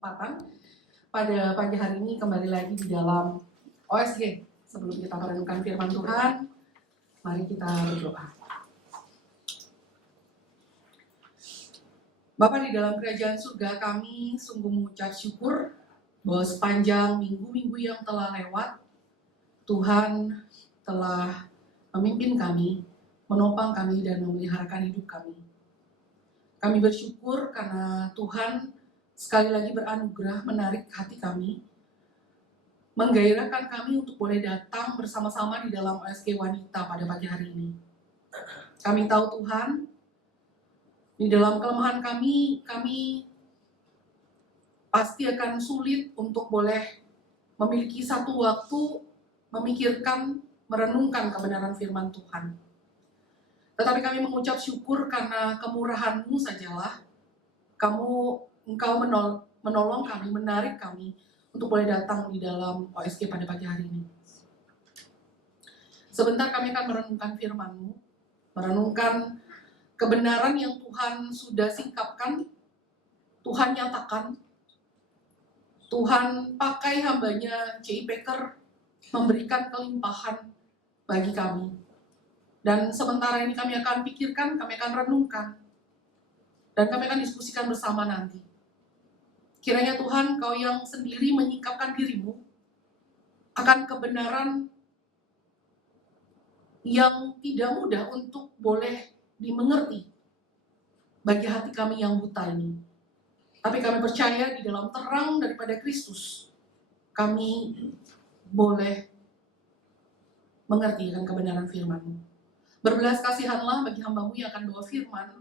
kesempatan pada pagi hari ini kembali lagi di dalam OSG. Sebelum kita merenungkan firman Tuhan, mari kita berdoa. Bapa di dalam kerajaan surga, kami sungguh mengucap syukur bahwa sepanjang minggu-minggu yang telah lewat, Tuhan telah memimpin kami, menopang kami, dan memeliharakan hidup kami. Kami bersyukur karena Tuhan sekali lagi beranugerah menarik hati kami, menggairahkan kami untuk boleh datang bersama-sama di dalam OSG Wanita pada pagi hari ini. Kami tahu Tuhan, di dalam kelemahan kami pasti akan sulit untuk boleh memiliki satu waktu memikirkan, merenungkan kebenaran firman Tuhan. Tetapi kami mengucap syukur karena kemurahan-Mu sajalah, Engkau menolong kami, menarik kami untuk boleh datang di dalam OSG pada pagi hari ini. Sebentar kami akan merenungkan firman-Mu, merenungkan kebenaran yang Tuhan sudah singkapkan, Tuhan nyatakan, Tuhan pakai hamba-Nya J.I. Packer memberikan kelimpahan bagi kami. Dan sementara ini kami akan pikirkan, kami akan renungkan, dan kami akan diskusikan bersama nanti. Kiranya Tuhan, Kau yang sendiri menyingkapkan diri-Mu akan kebenaran yang tidak mudah untuk boleh dimengerti bagi hati kami yang buta ini. Tapi kami percaya di dalam terang daripada Kristus, kami boleh mengerti akan kebenaran firman-Mu. Berbelas kasihanlah bagi hamba-Mu yang akan bawa firman.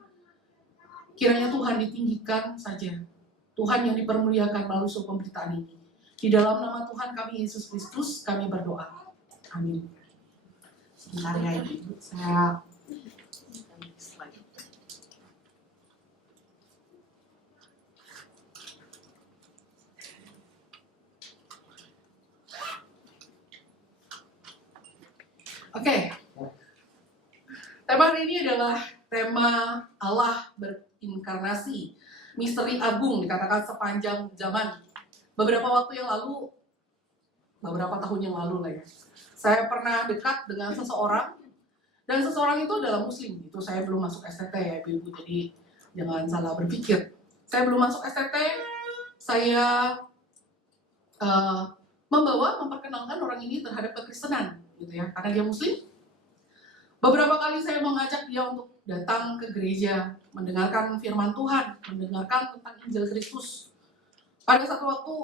Kiranya Tuhan ditinggikan saja, Tuhan yang dipermuliakan melalui suatu pemberitaan ini. Di dalam nama Tuhan kami Yesus Kristus, kami berdoa. Amin. Sebentar ya Ibu, saya Oke. Tema hari ini adalah tema Allah berinkarnasi. Misteri agung dikatakan sepanjang zaman. Beberapa waktu yang lalu, beberapa tahun yang lalu lah ya, saya pernah dekat dengan seseorang, dan seseorang itu adalah Muslim. Itu saya belum masuk STT ya Ibu, jadi jangan salah berpikir. Saya belum masuk STT, saya memperkenalkan orang ini terhadap kekristenan, gitu ya, karena dia Muslim. Beberapa kali saya mengajak dia untuk datang ke gereja, mendengarkan firman Tuhan, mendengarkan tentang Injil Kristus. Pada satu waktu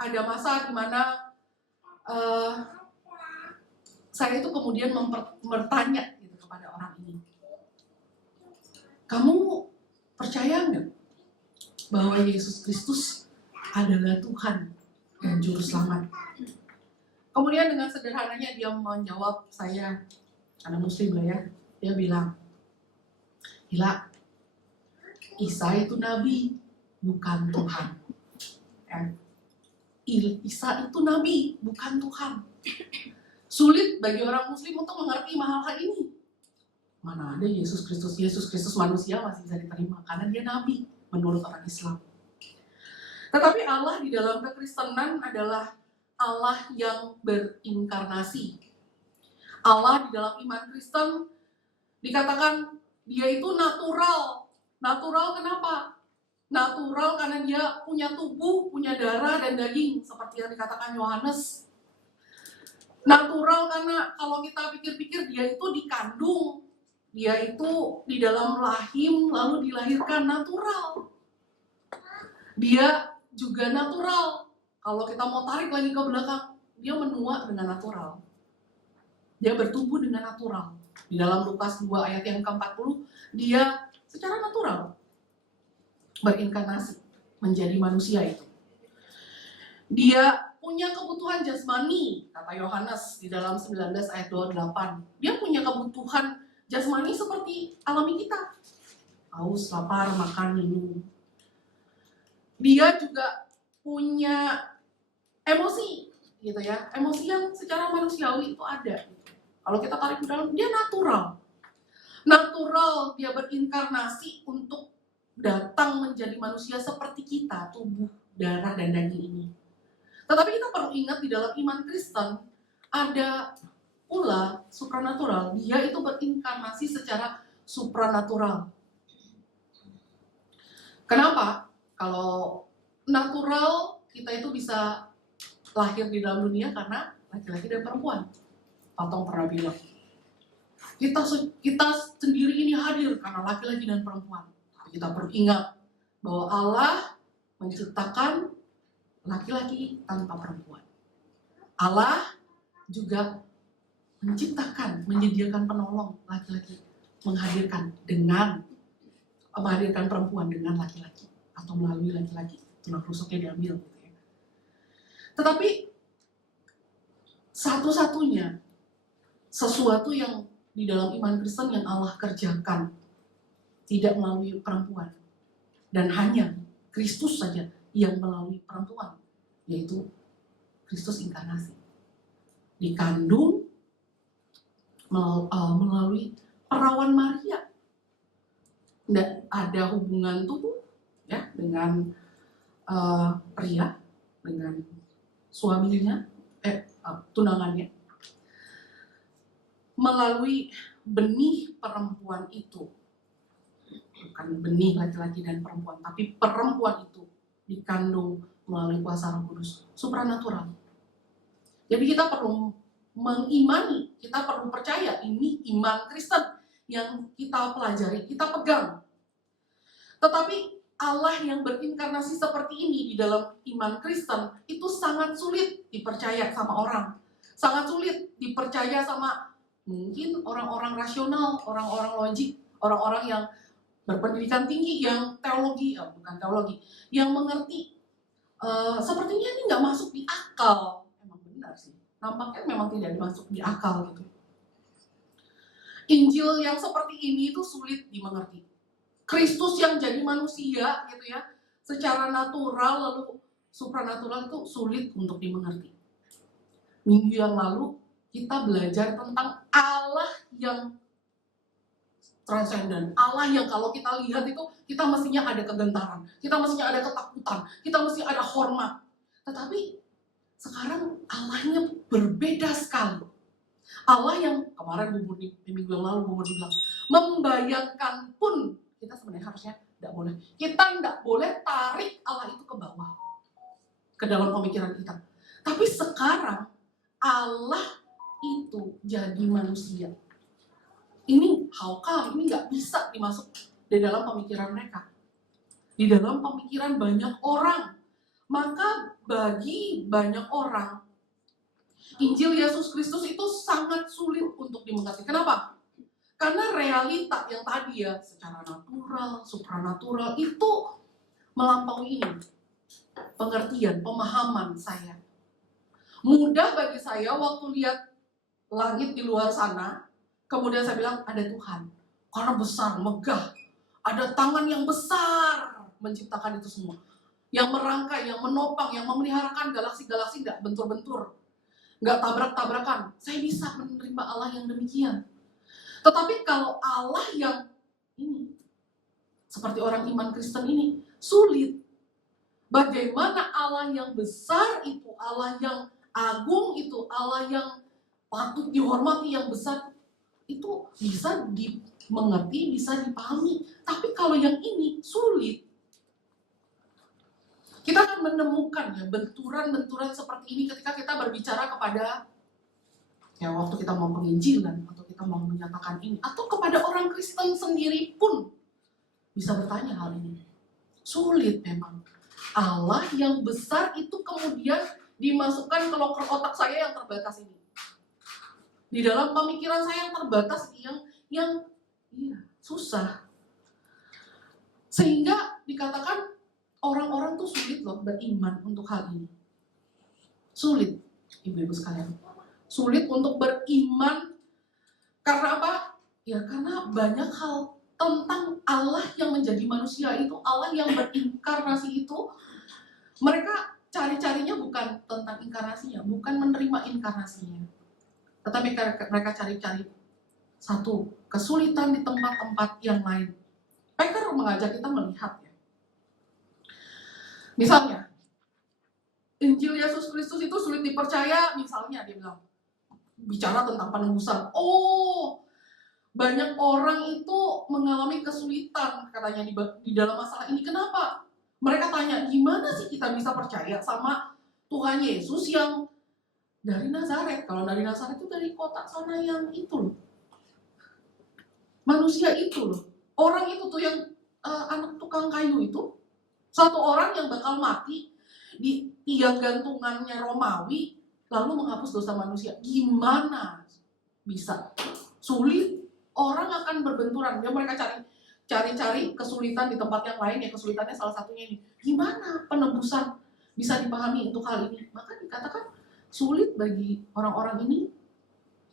ada masa di mana saya itu kemudian bertanya gitu kepada orang ini, kamu percaya nggak bahwa Yesus Kristus adalah Tuhan dan Juru Selamat? Kemudian dengan sederhananya dia menjawab saya, karena Muslim lah ya, dia bilang, gila, Isa itu nabi, bukan Tuhan. Isa itu nabi, bukan Tuhan. Sulit bagi orang Muslim untuk mengerti hal ini. Mana ada Yesus Kristus manusia masih bisa diterima, karena dia nabi menurut orang Islam. Tetapi Allah di dalam kekristenan adalah Allah yang berinkarnasi. Allah di dalam iman Kristen dikatakan dia itu natural. Natural kenapa? Natural karena dia punya tubuh, punya darah dan daging, seperti yang dikatakan Yohanes. Natural karena kalau kita pikir-pikir dia itu dikandung, dia itu di dalam rahim lalu dilahirkan, natural. Dia juga natural. Kalau kita mau tarik lagi ke belakang, dia menua dengan natural. Dia bertumbuh dengan natural. Di dalam Lukas 2 ayat yang ke-40, dia secara natural berinkarnasi menjadi manusia itu. Dia punya kebutuhan jasmani, kata Yohanes di dalam 19 ayat 28. Dia punya kebutuhan jasmani seperti alami kita. Haus, lapar, makan, minum. Dia juga punya emosi, gitu ya. Emosi yang secara manusiawi itu ada. Kalau kita tarik ke dalam, dia natural. Natural, dia berinkarnasi untuk datang menjadi manusia seperti kita, tubuh darah dan daging ini. Tetapi kita perlu ingat di dalam iman Kristen ada pula supranatural. Dia itu berinkarnasi secara supranatural. Kenapa? Kalau natural kita itu bisa lahir di dalam dunia karena laki-laki dan perempuan. Patong pernah bilang, kita sendiri ini hadir karena laki-laki dan perempuan. Tapi kita perlu ingat bahwa Allah menciptakan laki-laki tanpa perempuan. Allah juga menyediakan penolong laki-laki, menghadirkan perempuan dengan laki-laki atau melalui laki-laki. Tulang rusuknya diambil gitu ya. Tetapi satu-satunya sesuatu yang di dalam iman Kristen yang Allah kerjakan tidak melalui perempuan, dan hanya Kristus saja yang melalui perempuan, yaitu Kristus inkarnasi. Dikandung melalui perawan Maria. Tidak ada hubungan tubuh ya dengan pria, dengan suaminya, tunangannya. Melalui benih perempuan itu, bukan benih laki-laki dan perempuan, tapi perempuan itu dikandung melalui kuasa Roh Kudus, supranatural. Jadi kita perlu mengimani, kita perlu percaya ini iman Kristen yang kita pelajari, kita pegang. Tetapi Allah yang berinkarnasi seperti ini di dalam iman Kristen itu sangat sulit dipercaya sama orang, sangat sulit dipercaya sama mungkin orang-orang rasional, orang-orang logik, orang-orang yang berpendidikan tinggi, yang yang mengerti. Sepertinya ini nggak masuk di akal. Emang benar sih, nampaknya memang tidak masuk di akal gitu. Injil yang seperti ini itu sulit dimengerti. Kristus yang jadi manusia gitu ya, secara natural lalu supranatural itu sulit untuk dimengerti. Minggu yang lalu kita belajar tentang Allah yang transenden, Allah yang kalau kita lihat itu kita mestinya ada kegentaran, kita mestinya ada ketakutan, kita mesti ada hormat. Tetapi sekarang Allahnya berbeda sekali. Allah yang kemarin di minggu yang lalu Bumur bilang, membayangkan pun kita sebenarnya harusnya tidak boleh. Kita tidak boleh tarik Allah itu ke bawah, ke dalam pemikiran kita. Tapi sekarang Allah itu jadi manusia. Ini how come? Ini nggak bisa dimasuk di dalam pemikiran mereka. Di dalam pemikiran banyak orang. Maka bagi banyak orang, Injil Yesus Kristus itu sangat sulit untuk dimengerti. Kenapa? Karena realita yang tadi ya, secara natural, supranatural, itu melampaui ini. Pengertian, pemahaman saya. Mudah bagi saya waktu lihat langit di luar sana, kemudian saya bilang ada Tuhan, karena besar, megah, ada tangan yang besar menciptakan itu semua, yang merangkai, yang menopang, yang memeliharakan galaksi-galaksi, nggak bentur-bentur, nggak tabrak-tabrakan. Saya bisa menerima Allah yang demikian. Tetapi kalau Allah yang ini, seperti orang iman Kristen ini, sulit. Bagaimana Allah yang besar itu, Allah yang agung itu, Allah yang patut dihormati, yang besar itu bisa dimengerti, bisa dipahami. Tapi kalau yang ini sulit. Kita akan menemukan ya benturan-benturan seperti ini ketika kita berbicara kepada ya waktu kita mau penginjilan atau kita mau menyatakan ini, atau kepada orang Kristen sendiri pun bisa bertanya hal ini. Sulit memang. Allah yang besar itu kemudian dimasukkan ke loker otak saya yang terbatas ini. Di dalam pemikiran saya yang terbatas, yang susah. Sehingga dikatakan orang-orang tuh sulit loh beriman untuk hal ini. Sulit, ibu-ibu sekalian. Sulit untuk beriman. Karena apa? Ya karena banyak hal tentang Allah yang menjadi manusia itu, Allah yang berinkarnasi itu, mereka cari-carinya bukan tentang inkarnasinya, bukan menerima inkarnasinya. Tetapi mereka cari-cari satu kesulitan di tempat-tempat yang lain. Packer mengajak kita melihat ya. Misalnya, Injil Yesus Kristus itu sulit dipercaya, misalnya dia bilang, bicara tentang penebusan. Oh, banyak orang itu mengalami kesulitan katanya di dalam masalah ini. Kenapa? Mereka tanya, gimana sih kita bisa percaya sama Tuhan Yesus yang dari Nazaret? Kalau dari Nazaret itu dari kota sana yang itu loh. Manusia itu loh. Orang itu tuh yang anak tukang kayu itu. Satu orang yang bakal mati di tiang gantungannya Romawi, lalu menghapus dosa manusia. Gimana bisa? Sulit. Orang akan berbenturan. Ya mereka cari kesulitan di tempat yang lain. Ya kesulitannya salah satunya ini. Gimana penebusan bisa dipahami untuk hal ini? Maka dikatakan sulit bagi orang-orang ini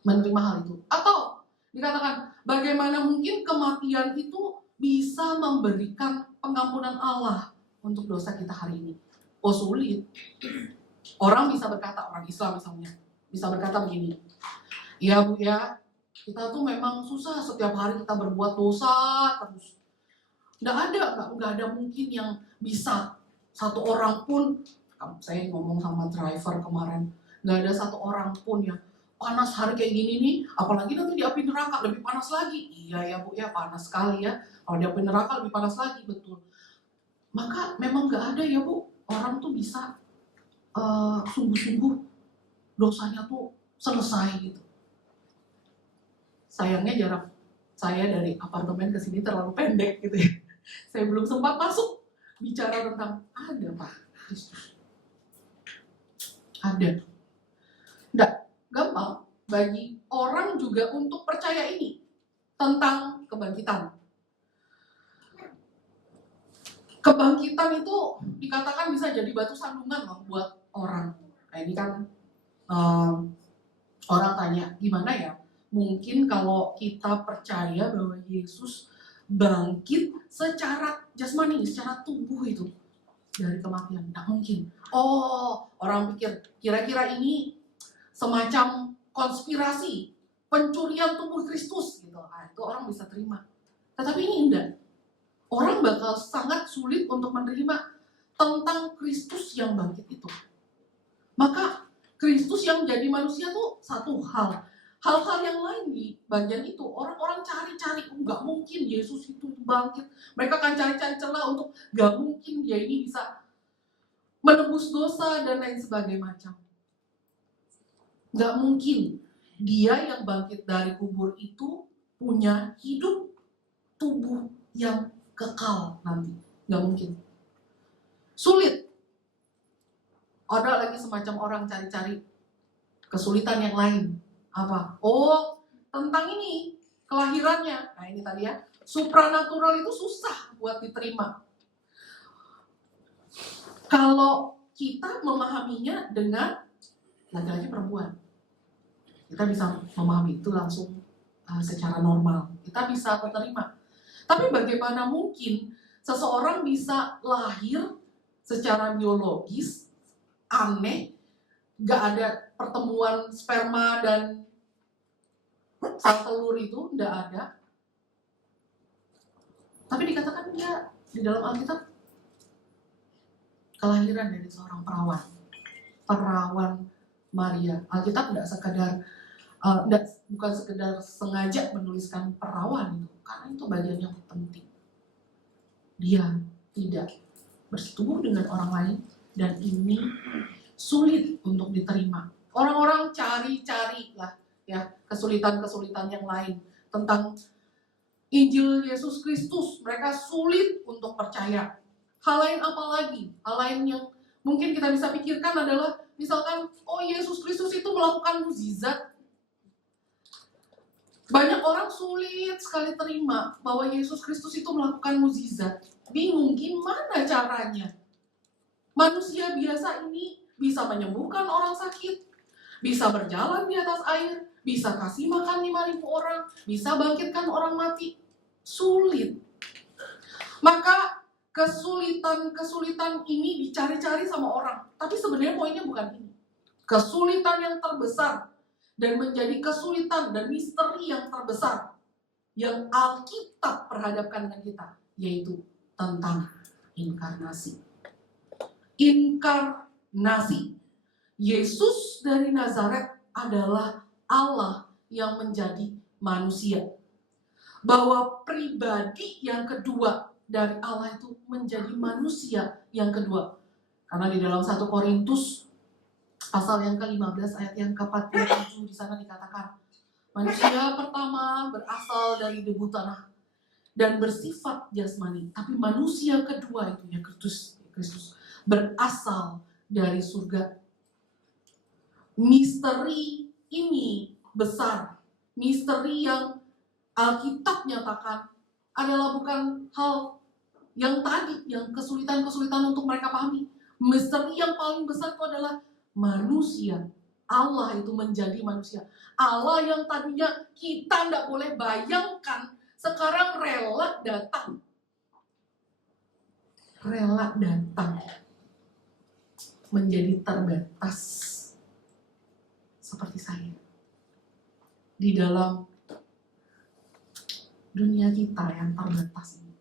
menerima hal itu. Atau dikatakan bagaimana mungkin kematian itu bisa memberikan pengampunan Allah untuk dosa kita hari ini. Oh sulit. Orang bisa berkata, orang Islam misalnya, bisa berkata begini, ya Bu ya, kita tuh memang susah, setiap hari kita berbuat dosa terus. Nggak ada mungkin yang bisa satu orang pun, saya ngomong sama driver kemarin, nggak ada satu orang pun yang panas hari kayak gini nih, apalagi nanti di api neraka lebih panas lagi. Iya ya Bu ya, panas sekali ya. Kalau di api neraka lebih panas lagi, betul. Maka memang nggak ada ya Bu, orang tuh bisa sungguh-sungguh dosanya tuh selesai gitu. Sayangnya jarak saya dari apartemen ke sini terlalu pendek gitu ya. Saya belum sempat masuk bicara tentang ada Pak Kristus. Ada. Nggak gampang bagi orang juga untuk percaya ini tentang kebangkitan. Kebangkitan itu dikatakan bisa jadi batu sandungan loh buat orang. Nah ini kan orang tanya, gimana ya? Mungkin kalau kita percaya bahwa Yesus bangkit secara jasmani, secara tubuh itu dari kematian, tidak mungkin. Oh, orang pikir kira-kira ini semacam konspirasi pencurian tubuh Kristus gitu. Nah, itu orang bisa terima. Tetapi ini enggak. Orang bakal sangat sulit untuk menerima tentang Kristus yang bangkit itu. Maka Kristus yang jadi manusia tuh satu hal. Hal-hal yang lain di bagian itu, orang-orang cari-cari, nggak mungkin Yesus itu bangkit. Mereka akan cari-cari celah untuk nggak mungkin dia ini bisa menebus dosa dan lain sebagainya macam. Nggak mungkin dia yang bangkit dari kubur itu punya hidup tubuh yang kekal nanti. Nggak mungkin. Sulit. Ada lagi semacam orang cari-cari kesulitan yang lain. Apa? Oh, tentang ini, kelahirannya. Nah ini tadi ya, supranatural itu susah buat diterima. Kalau kita memahaminya dengan laki-laki perempuan, kita bisa memahami itu langsung secara normal. Kita bisa menerima. Tapi bagaimana mungkin seseorang bisa lahir secara biologis, aneh, gak ada pertemuan sperma dan sel telur itu, gak ada. Tapi dikatakan dia di dalam Alkitab kelahiran dari seorang perawan Maria. Alkitab tidak sekedar bukan sekedar sengaja menuliskan perawan itu, karena itu bagian yang penting. Dia tidak bersetubuh dengan orang lain dan ini sulit untuk diterima. Orang-orang cari-cari lah ya kesulitan-kesulitan yang lain tentang Injil Yesus Kristus. Mereka sulit untuk percaya. Hal lain apa lagi? Hal lain yang mungkin kita bisa pikirkan adalah misalkan, oh Yesus Kristus itu melakukan mukjizat. Banyak orang sulit sekali terima bahwa Yesus Kristus itu melakukan mukjizat. Bingung gimana caranya. Manusia biasa ini bisa menyembuhkan orang sakit, bisa berjalan di atas air, bisa kasih makan 5.000 orang, bisa bangkitkan orang mati. Sulit. Maka kesulitan ini dicari-cari sama orang. Tapi sebenarnya poinnya bukan ini. Kesulitan yang terbesar dan menjadi kesulitan dan misteri yang terbesar yang Alkitab perhadapkan dengan kita, yaitu tentang inkarnasi. Inkarnasi inkarnasi. Yesus dari Nazaret adalah Allah yang menjadi manusia. Bahwa pribadi yang kedua dari Allah itu menjadi manusia yang kedua. Karena di dalam 1 Korintus pasal yang ke-15 ayat yang ke-47 di sana dikatakan, manusia pertama berasal dari debu tanah dan bersifat jasmani, tapi manusia kedua itu ya Kristus berasal dari surga. Misteri ini besar, misteri yang Alkitab nyatakan adalah bukan hal yang tadi, yang kesulitan-kesulitan untuk mereka pahami. Misteri yang paling besar itu adalah manusia. Allah itu menjadi manusia. Allah yang tadinya kita tidak boleh bayangkan, sekarang rela datang. Rela datang. Menjadi terbatas. Seperti saya. Di dalam dunia kita yang terbatas ini.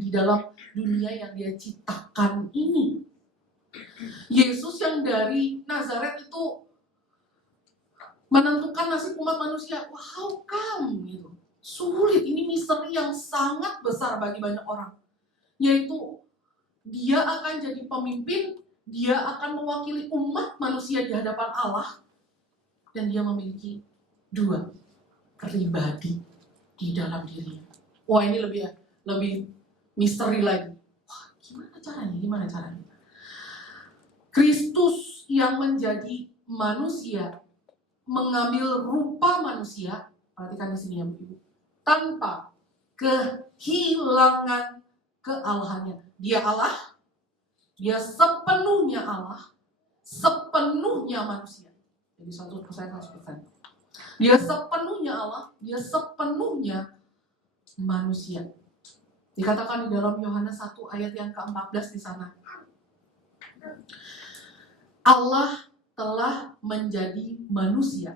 Di dalam dunia yang Dia ciptakan ini. Yesus yang dari Nazaret itu menentukan nasib umat manusia. Wow, how come? Gitu. Sulit, ini misteri yang sangat besar bagi banyak orang. Yaitu, Dia akan jadi pemimpin, Dia akan mewakili umat manusia di hadapan Allah, dan Dia memiliki 2 pribadi di dalam dirinya. Wah, ini lebih misteri lagi. Wah, gimana caranya? Kristus yang menjadi manusia, mengambil rupa manusia, perhatikan di sini ya Bu, tanpa kehilangan kealahannya. Dia Allah, Dia sepenuhnya Allah, sepenuhnya manusia. Jadi 100%. Dia sepenuhnya Allah, Dia sepenuhnya manusia. Dikatakan di dalam Yohanes 1 ayat yang ke-14 di sana. Allah telah menjadi manusia.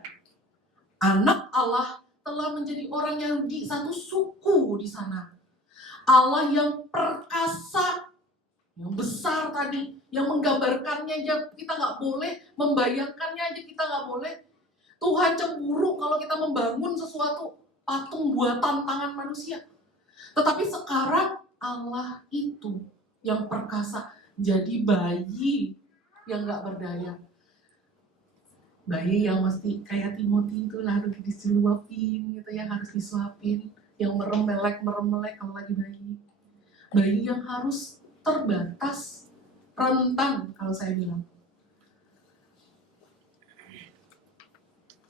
Anak Allah telah menjadi orang Yahudi, satu suku di sana. Allah yang perkasa, yang besar tadi, yang menggambarkannya aja kita nggak boleh, membayangkannya aja kita nggak boleh. Tuhan cemburu kalau kita membangun sesuatu patung buatan tangan manusia. Tetapi sekarang Allah itu yang perkasa jadi bayi yang gak berdaya. Bayi yang mesti kayak Timothy itu lah, harus disuapin gitu ya, harus disuapin. Yang meremelek kalau lagi bayi. Bayi yang harus terbatas, rentan kalau saya bilang.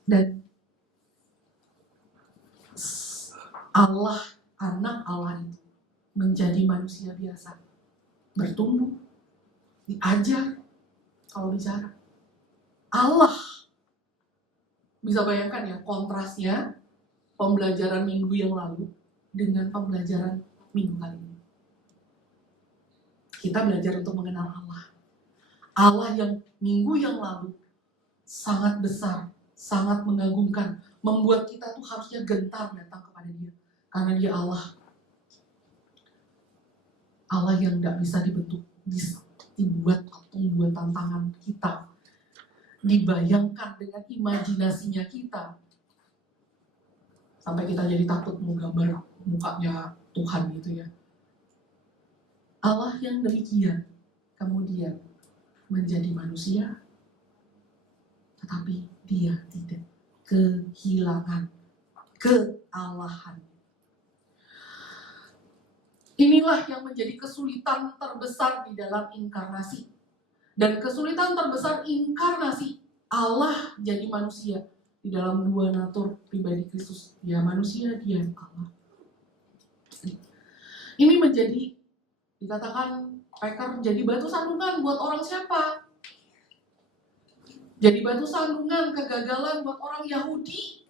Dan Allah, anak Allah itu menjadi manusia biasa. Bertumbuh, diajar, kalau bicara. Allah. Bisa bayangkan ya kontrasnya pembelajaran minggu yang lalu dengan pembelajaran minggu kali ini. Kita belajar untuk mengenal Allah. Allah yang minggu yang lalu sangat besar, sangat mengagumkan, membuat kita tuh harusnya gentar datang kepada Dia. Karena Dia Allah. Allah yang gak bisa dibentuk, dibuat patung buatan tangan kita, dibayangkan dengan imajinasinya kita, sampai kita jadi takut menggambar mukanya Tuhan gitu ya. Allah yang demikian kemudian menjadi manusia, tetapi Dia tidak kehilangan kealahan. Inilah yang menjadi kesulitan terbesar di dalam inkarnasi. Dan kesulitan terbesar inkarnasi, Allah jadi manusia di dalam 2 natur pribadi Kristus. Dia manusia, Dia Allah. Ini menjadi, dikatakan Packer, jadi batu sandungan buat orang siapa? Jadi batu sandungan, kegagalan buat orang Yahudi.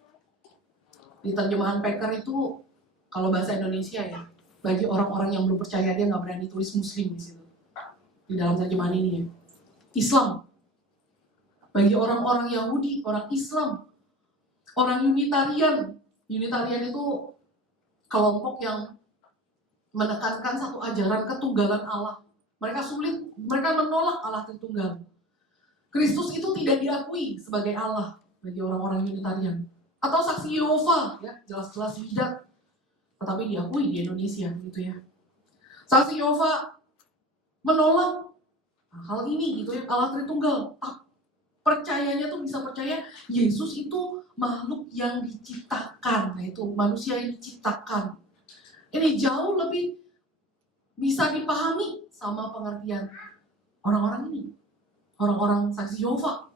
Di terjemahan Packer itu, kalau bahasa Indonesia ya, bagi orang-orang yang belum percaya, dia nggak berani tulis Muslim di situ. Di dalam terjemahan ini ya. Islam. Bagi orang-orang Yahudi, orang Islam, orang Unitarian. Unitarian itu kelompok yang menekankan satu ajaran ketunggalan Allah. Mereka menolak Allah Tritunggal. Kristus itu tidak diakui sebagai Allah bagi orang-orang Unitarian. Atau saksi Yehova, ya, jelas-jelas bidat, tetapi diakui di Indonesia gitu ya. Saksi Yehova menolak hal ini gitu ya, Allah Tritunggal. Percayanya tuh bisa percaya Yesus itu makhluk yang diciptakan, yaitu manusia yang diciptakan. Ini jauh lebih bisa dipahami sama pengertian orang-orang ini, orang-orang saksi Yehova.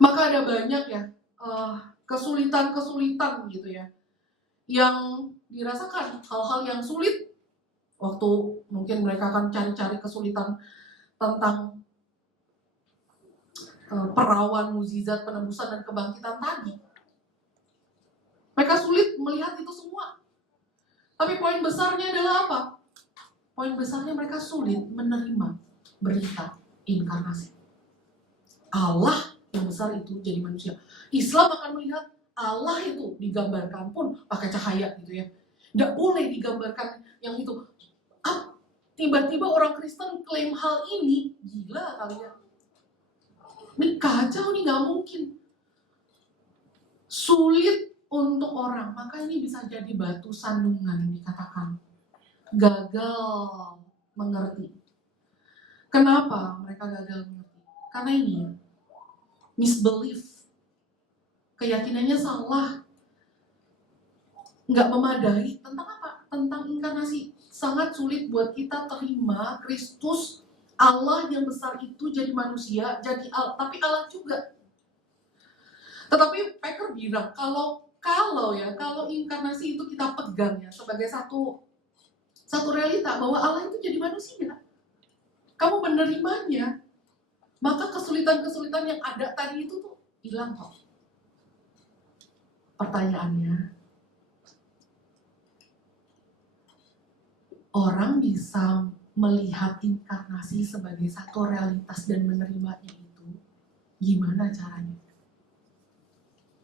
Maka ada banyak ya kesulitan-kesulitan gitu ya, yang dirasakan, hal-hal yang sulit waktu mungkin mereka akan cari-cari kesulitan tentang perawan, mukjizat, penebusan dan kebangkitan tadi. Mereka sulit melihat itu semua. Tapi poin besarnya adalah apa? Poin besarnya mereka sulit menerima berita inkarnasi. Allah yang besar itu jadi manusia. Islam akan melihat Allah itu digambarkan pun pakai cahaya gitu ya. Nggak boleh digambarkan yang itu. Tiba-tiba orang Kristen klaim hal ini, gila kali ya. Ini kacau nih, nggak mungkin. Sulit untuk orang, maka ini bisa jadi batu sandungan dikatakan. Gagal mengerti. Kenapa mereka gagal mengerti? Karena ini misbelief. Keyakinannya salah. Nggak memadai. Tentang apa? Tentang inkarnasi. Sangat sulit buat kita terima Kristus, Allah yang besar itu jadi manusia, jadi Allah, tapi Allah juga. Tetapi Packer bilang kalau inkarnasi itu kita pegang ya sebagai satu realita bahwa Allah itu jadi manusia. Kamu menerimanya, maka kesulitan-kesulitan yang ada tadi itu tuh hilang kok. Pertanyaannya, orang bisa melihat inkarnasi sebagai satu realitas dan menerimanya itu gimana caranya?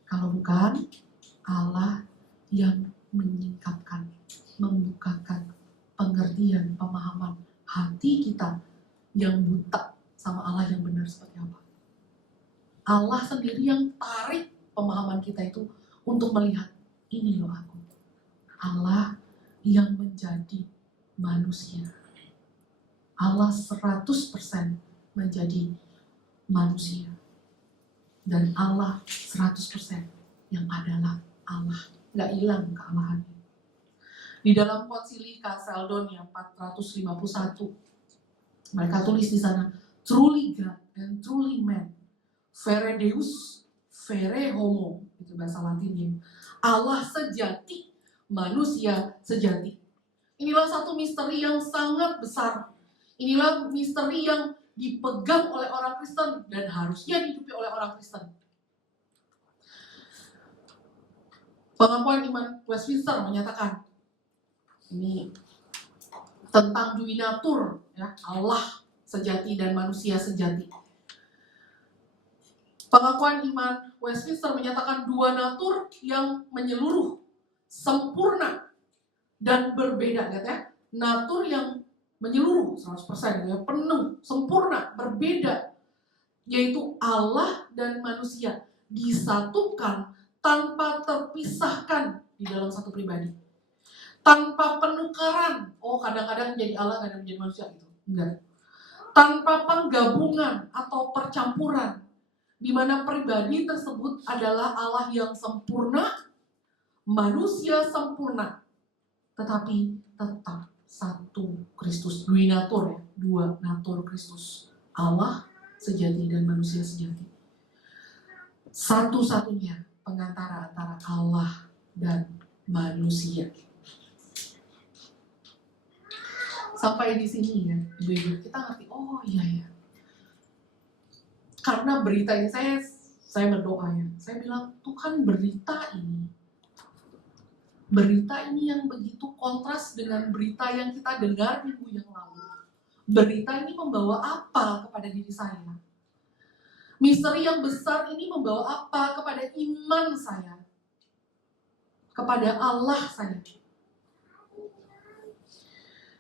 Kalau bukan Allah yang menyingkapkan, membukakan pengertian, pemahaman hati kita yang buta sama Allah yang benar seperti apa. Allah sendiri yang tarik pemahaman kita itu untuk melihat, ini loh aku. Allah yang menjadi manusia. Allah 100% menjadi manusia. Dan Allah 100% yang adalah Allah. Nggak hilang kealahannya. Di dalam konsili Chalcedon 451, mereka tulis di sana, truly God and truly man, vere Deus, vere homo, itu bahasa Latinnya. Allah sejati, manusia sejati. Inilah satu misteri yang sangat besar. Inilah misteri yang dipegang oleh orang Kristen dan harusnya dihidupi oleh orang Kristen. Pengakuan iman Westminster menyatakan ini tentang duinatur, ya, Allah sejati dan manusia sejati. Pengakuan iman Westminster menyatakan dua natur yang menyeluruh, sempurna dan berbeda, ya. Natur yang menyeluruh 100%, ya, penuh, sempurna, berbeda, yaitu Allah dan manusia disatukan tanpa terpisahkan di dalam satu pribadi, tanpa penukaran. Oh, kadang-kadang menjadi Allah, kadang menjadi manusia, gitu. Enggak. Tanpa penggabungan atau percampuran, di mana pribadi tersebut adalah Allah yang sempurna, manusia sempurna, tetapi tetap satu Kristus, duinatur, ya, dua natur Kristus, Allah sejati dan manusia sejati. Satu-satunya pengantara antara Allah dan manusia. Sampai di sini ya, Ibu-ibu, kita ngerti, oh iya ya. Karena berita ini saya berdoa ya, saya bilang, Tuhan berita ini yang begitu kontras dengan berita yang kita dengar minggu yang lalu. Berita ini membawa apa kepada diri saya? Misteri yang besar ini membawa apa kepada iman saya? Kepada Allah saya?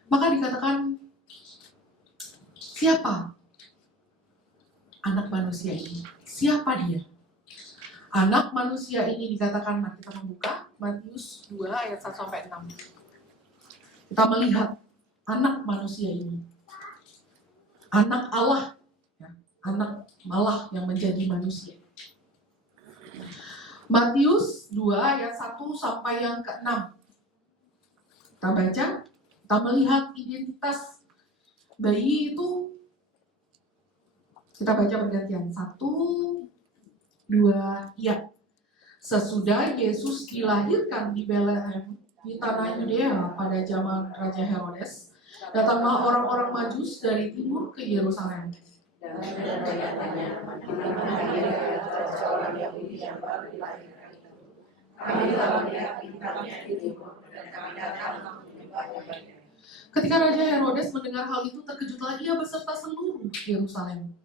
Maka dikatakan, siapa anak manusia ini? Siapa dia? Anak manusia ini dikatakan, mari kita membuka Matius 2 ayat 1-6. Kita melihat anak manusia ini. Anak Allah, ya, anak Allah yang menjadi manusia. Matius 2 ayat 1 sampai yang ke-6. Kita baca, kita melihat identitas bayi itu. Kita baca bergantian. 1, 2, ya. Sesudah Yesus dilahirkan di Betlehem, di tanah Yudea pada zaman Raja Herodes, datanglah orang-orang Majus dari timur ke Yerusalem. Dan bertanya-tanya, di mana dia seorang Yahudi yang baru dilahirkan itu. Kami telah melihat bintangnya di timur, dan kami datang menyembahnya. Ketika Raja Herodes mendengar hal itu, terkejutlah ia beserta seluruh Yerusalem.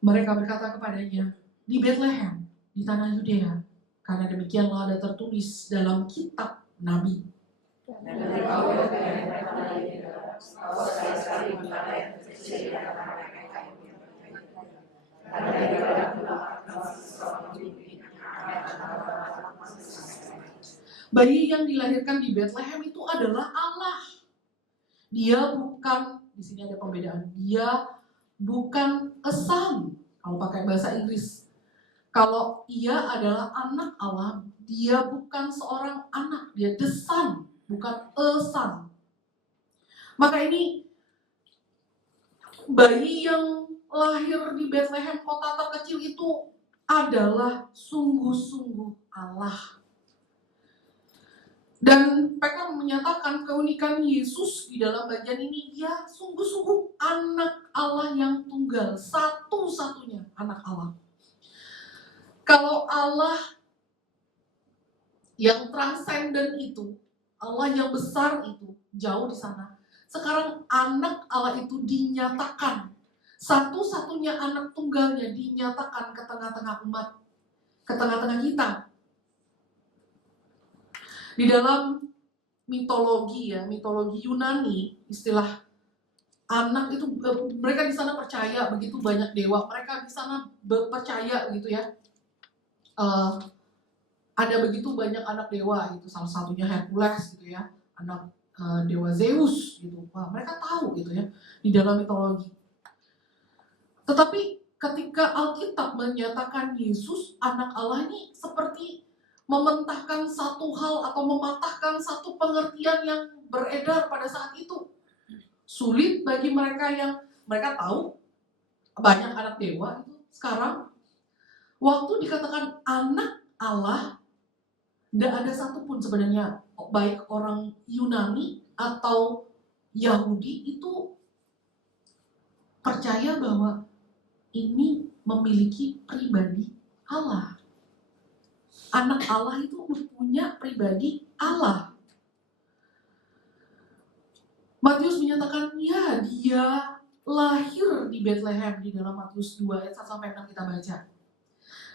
Mereka berkata kepadanya, di Betlehem, di tanah Yudea, karena demikianlah ada tertulis dalam kitab Nabi. Bayi yang dilahirkan di Betlehem itu adalah Allah. Dia bukan, di sini ada pembedaan, dia bukan a son, kalau pakai bahasa Inggris. Kalau ia adalah anak Allah, dia bukan seorang anak, dia the son, bukan a son. Maka ini bayi yang lahir di Betlehem, kota terkecil itu adalah sungguh-sungguh Allah. Dan PK menyatakan keunikan Yesus di dalam bagian ini, dia sungguh-sungguh anak Allah yang tunggal, satu-satunya anak Allah. Kalau Allah yang transenden itu, Allah yang besar itu, jauh di sana. Sekarang anak Allah itu dinyatakan, satu-satunya anak tunggalnya dinyatakan ke tengah-tengah umat, ke tengah-tengah kita. Di dalam mitologi Yunani, istilah anak itu, mereka di sana percaya begitu banyak dewa, mereka di sana percaya gitu ya. Ada begitu banyak anak dewa, itu salah satunya Hercules gitu ya, anak dewa Zeus gitu. Wah, mereka tahu gitu ya di dalam mitologi. Tetapi ketika Alkitab menyatakan Yesus anak Allah, ini seperti mementahkan satu hal atau mematahkan satu pengertian yang beredar pada saat itu. Sulit bagi mereka yang mereka tahu banyak anak dewa itu. Sekarang waktu dikatakan anak Allah, tidak ada satupun sebenarnya, baik orang Yunani atau Yahudi itu percaya bahwa ini memiliki pribadi Allah. Anak Allah itu punya pribadi Allah. Matius menyatakan, ya, dia lahir di Betlehem di dalam Matius 2 ayat 1-6 kita baca.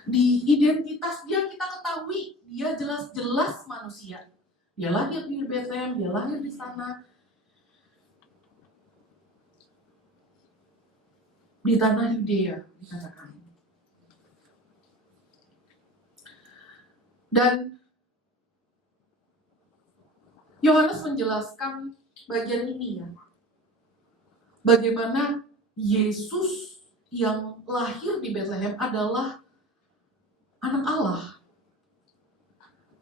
Di identitas dia kita ketahui, dia jelas-jelas manusia. Dia lahir di Betlehem, dia lahir di sana. Di tanah Yudea dikatakan. Dan Yohanes menjelaskan bagian ini ya. Bagaimana Yesus yang lahir di Betlehem adalah anak Allah.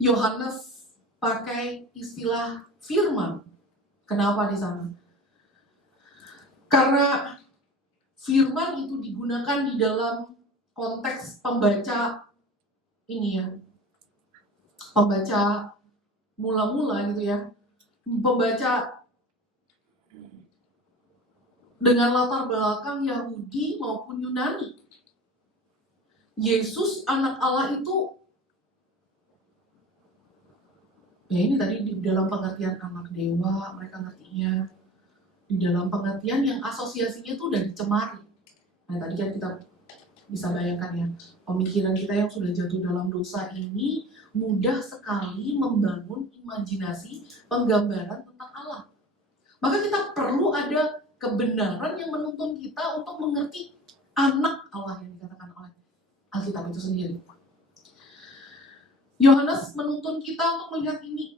Yohanes pakai istilah firman. Kenapa di sana? Karena firman itu digunakan di dalam konteks pembaca ini ya. Pembaca mula-mula gitu ya. Pembaca dengan latar belakang Yahudi maupun Yunani. Yesus anak Allah itu, ya ini tadi di dalam pengertian anak dewa, mereka ngertinya. Di dalam pengertian yang asosiasinya itu udah dicemari. Nah tadi kan kita Bisa bayangkan ya, pemikiran kita yang sudah jatuh dalam dosa ini mudah sekali membangun imajinasi, penggambaran tentang Allah. Maka kita perlu ada kebenaran yang menuntun kita untuk mengerti anak Allah yang dikatakan oleh Alkitab itu sendiri. Yohanes menuntun kita untuk melihat ini.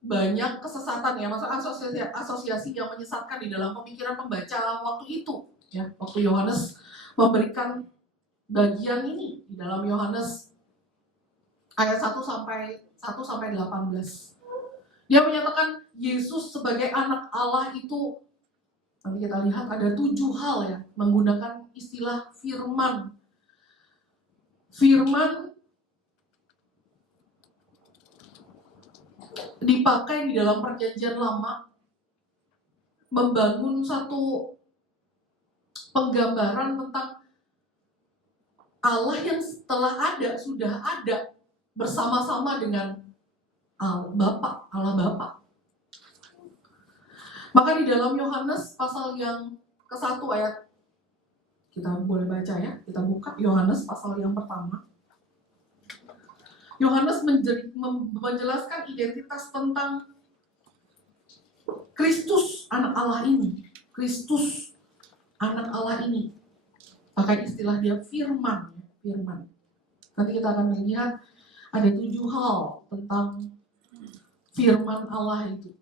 Banyak kesesatan ya, maksudnya asosiasi yang menyesatkan di dalam pemikiran pembaca waktu itu. Ya, waktu Yohanes memberikan bagian ini di dalam Yohanes ayat 1 sampai 18. Dia menyatakan Yesus sebagai anak Allah itu, nanti kita lihat ada 7 hal ya, menggunakan istilah firman. Firman dipakai di dalam perjanjian lama membangun satu penggambaran tentang Allah yang setelah ada, sudah ada bersama-sama dengan Allah Bapa. Maka di dalam Yohanes pasal yang ke-1 ayat, kita boleh baca ya, kita buka Yohanes pasal yang pertama. Yohanes menjelaskan identitas tentang Kristus anak Allah ini. Kristus anak Allah ini. Pakai istilah dia firman. Nanti kita akan melihat ada 7 hal tentang firman Allah itu.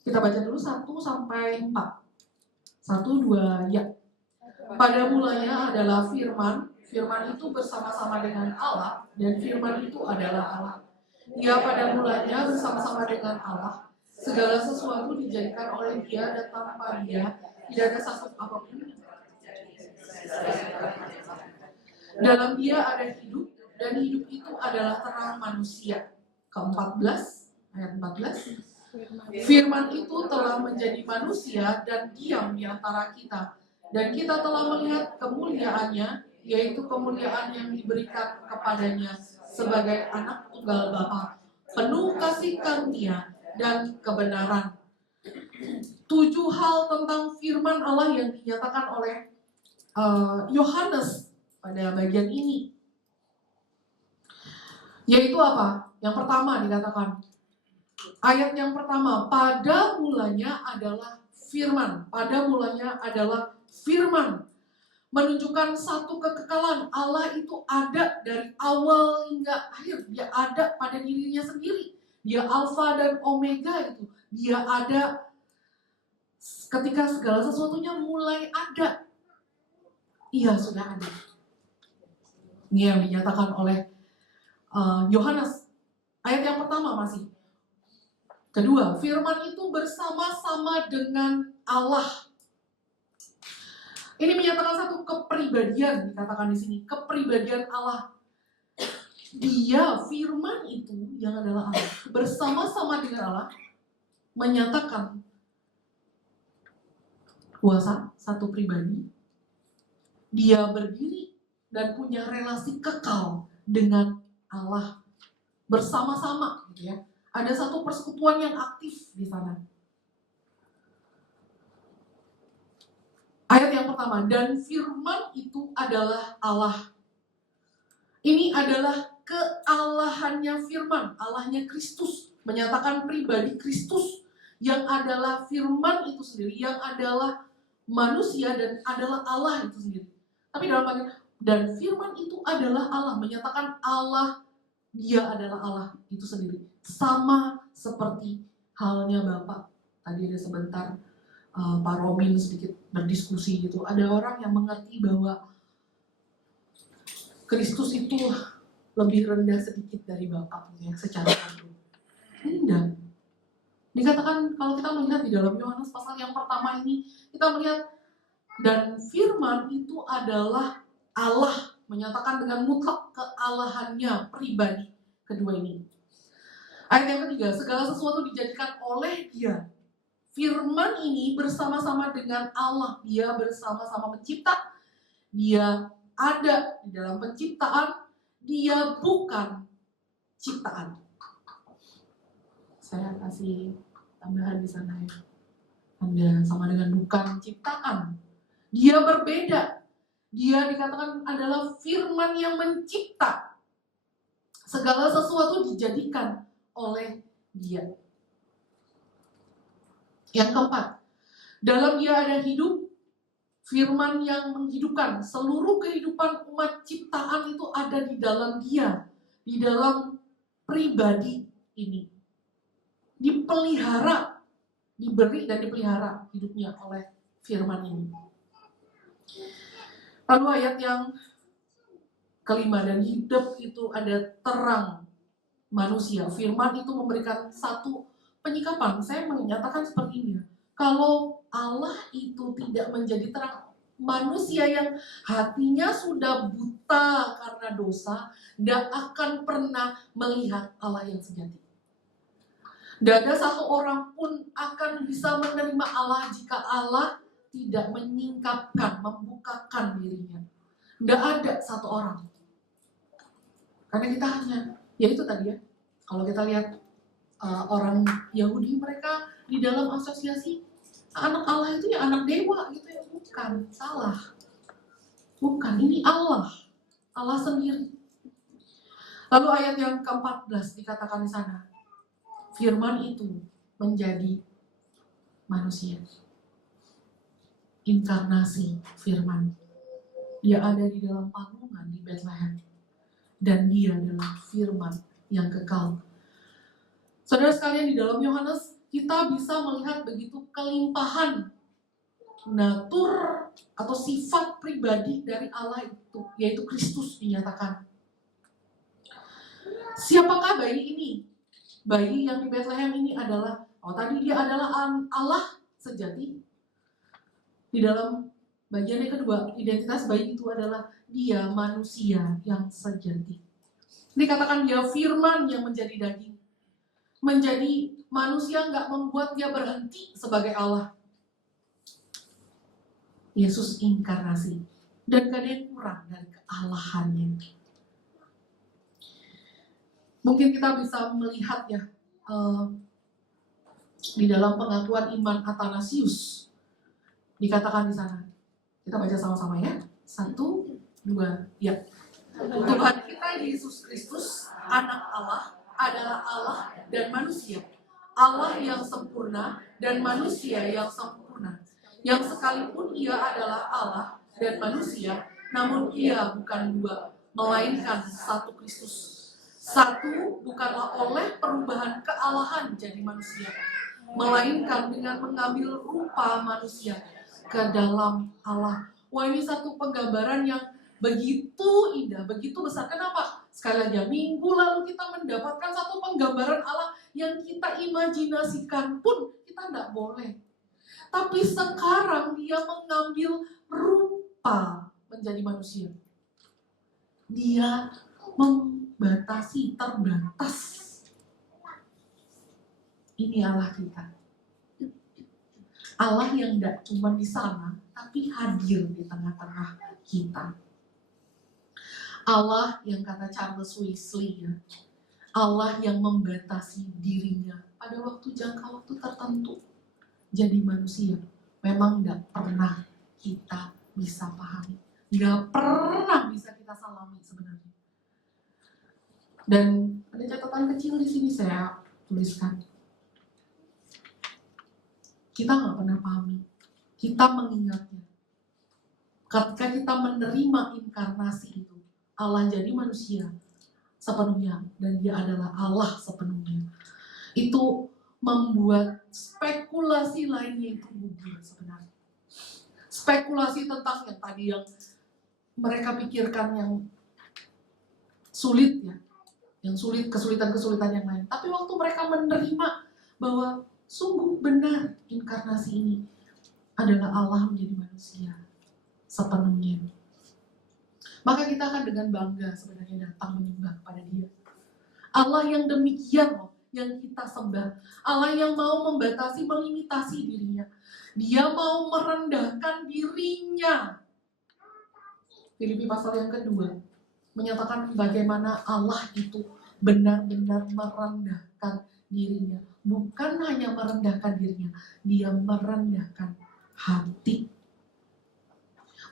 Kita baca dulu 1 sampai 4. 1, 2, ya. Pada mulanya adalah firman. Firman itu bersama-sama dengan Allah, dan firman itu adalah Allah. Ia pada mulanya bersama-sama dengan Allah. Segala sesuatu dijadikan oleh Dia, dan tanpa Dia tidak ada satu apapun. Dalam Dia ada hidup, dan hidup itu adalah terang manusia. Ke-14, ayat 14. Firman itu telah menjadi manusia dan diam di antara kita. Dan kita telah melihat kemuliaannya, yaitu kemuliaan yang diberikan kepadanya sebagai anak tunggal Bapa, penuh kasih karunia dan kebenaran. 7 hal tentang firman Allah yang dinyatakan oleh Yohanes pada bagian ini. Yaitu apa? Yang pertama dikatakan, ayat yang pertama, pada mulanya adalah firman. Pada mulanya adalah firman. Menunjukkan satu kekekalan. Allah itu ada dari awal hingga akhir. Dia ada pada dirinya sendiri. Dia Alfa dan Omega itu. Dia ada ketika segala sesuatunya mulai ada. Ia sudah ada. Ini yang dinyatakan oleh Yohanes. Ayat yang pertama masih. Kedua, firman itu bersama-sama dengan Allah. Ini menyatakan satu kepribadian, dikatakan di sini, kepribadian Allah. Dia, firman itu yang adalah Allah, bersama-sama dengan Allah, menyatakan kuasa satu pribadi. Dia berdiri dan punya relasi kekal dengan Allah bersama-sama, gitu ya. Ada satu persekutuan yang aktif di sana. Ayat yang pertama, dan firman itu adalah Allah. Ini adalah kealahannya firman, Allahnya Kristus, menyatakan pribadi Kristus yang adalah firman itu sendiri, yang adalah manusia dan adalah Allah itu sendiri. Tapi dalam bagian, dan firman itu adalah Allah, menyatakan Allah, Dia adalah Allah itu sendiri. Sama seperti halnya Bapa. Tadi ada sebentar Pak Robin sedikit berdiskusi gitu. Ada orang yang mengerti bahwa Kristus itu lebih rendah sedikit dari Bapa ya, secara kandung. Tidak. Dikatakan kalau kita melihat di dalam Yohanes pasal yang pertama ini, kita melihat dan firman itu adalah Allah, menyatakan dengan mutlak kealahannya pribadi kedua ini. Ayat yang ketiga, segala sesuatu dijadikan oleh Dia. Firman ini bersama-sama dengan Allah. Dia bersama-sama pencipta. Dia ada di dalam penciptaan. Dia bukan ciptaan. Saya kasih tambahan di sana ya. Anda sama dengan bukan ciptaan. Dia berbeda. Dia dikatakan adalah firman yang mencipta. Segala sesuatu dijadikan oleh Dia. Yang keempat, dalam Dia ada hidup, firman yang menghidupkan. Seluruh kehidupan umat ciptaan itu ada di dalam Dia, di dalam pribadi ini. Dipelihara, diberi dan dipelihara hidupnya oleh firman ini. Lalu ayat yang kelima, dan hidup itu ada terang manusia. Firman itu memberikan satu penyikapan. Saya menyatakan seperti ini. Kalau Allah itu tidak menjadi terang, manusia yang hatinya sudah buta karena dosa, tidak akan pernah melihat Allah yang sejati. Tidak ada satu orang pun akan bisa menerima Allah jika Allah tidak menyingkapkan, membukakan dirinya. Tidak ada satu orang. Karena kita hanya, ya itu tadi ya, kalau kita lihat orang Yahudi, mereka di dalam asosiasi anak Allah itu ya anak dewa gitu ya. Bukan, salah. Bukan, ini Allah. Allah sendiri. Lalu ayat yang ke-14 dikatakan di sana, firman itu menjadi manusia. Inkarnasi firman. Dia ada di dalam palungan di Bethlehem. Dan dia adalah firman yang kekal. Saudara sekalian, di dalam Yohanes kita bisa melihat begitu kelimpahan natur atau sifat pribadi dari Allah itu, yaitu Kristus dinyatakan. Siapakah bayi ini? Bayi yang di Bethlehem ini adalah, tadi dia adalah Allah sejati. Di dalam bagian yang kedua, identitas bayi itu adalah dia manusia yang sejati. Dikatakan dia firman yang menjadi daging. Menjadi manusia nggak membuat dia berhenti sebagai Allah. Yesus inkarnasi. Dan gak ada yang kurang dari kealahannya. Mungkin kita bisa melihat ya, di dalam pengakuan iman Athanasius. Dikatakan di sana. Kita baca sama-sama ya. 1, 2, ya. Tuhan kita Yesus Kristus, anak Allah, adalah Allah dan manusia. Allah yang sempurna dan manusia yang sempurna. Yang sekalipun ia adalah Allah dan manusia, namun ia bukan dua, melainkan satu Kristus. Satu bukanlah oleh perubahan kealahan jadi manusia, melainkan dengan mengambil rupa manusia ke dalam Allah. Wah, ini satu penggambaran yang begitu indah, begitu besar. Kenapa? Sekali lagi, minggu lalu kita mendapatkan satu penggambaran Allah yang kita imajinasikan pun kita tidak boleh. Tapi sekarang dia mengambil rupa menjadi manusia. Dia membatasi, terbatas. Ini Allah kita. Allah yang tidak cuma di sana, tapi hadir di tengah-tengah kita. Allah yang kata Charles Wesley ya, Allah yang membatasi dirinya pada waktu jangka waktu tertentu jadi manusia. Memang tidak pernah kita bisa pahami, tidak pernah bisa kita salami sebenarnya. Dan ada catatan kecil di sini saya tuliskan. Kita nggak pernah pahami, kita mengingatnya. Ketika kita menerima inkarnasi itu, Allah jadi manusia sepenuhnya dan dia adalah Allah sepenuhnya. Itu membuat spekulasi lainnya itu gugur sebenarnya. Spekulasi tentang yang tadi yang mereka pikirkan yang sulit ya, yang sulit, kesulitan-kesulitan yang lain. Tapi waktu mereka menerima bahwa sungguh benar inkarnasi ini adalah Allah menjadi manusia sepenuhnya, maka kita akan dengan bangga sebenarnya datang menyembah kepada dia. Allah yang demikian loh yang kita sembah. Allah yang mau membatasi, melimitasi dirinya. Dia mau merendahkan dirinya. Filipi pasal yang kedua menyatakan bagaimana Allah itu benar-benar merendahkan dirinya. Bukan hanya merendahkan dirinya, dia merendahkan hati.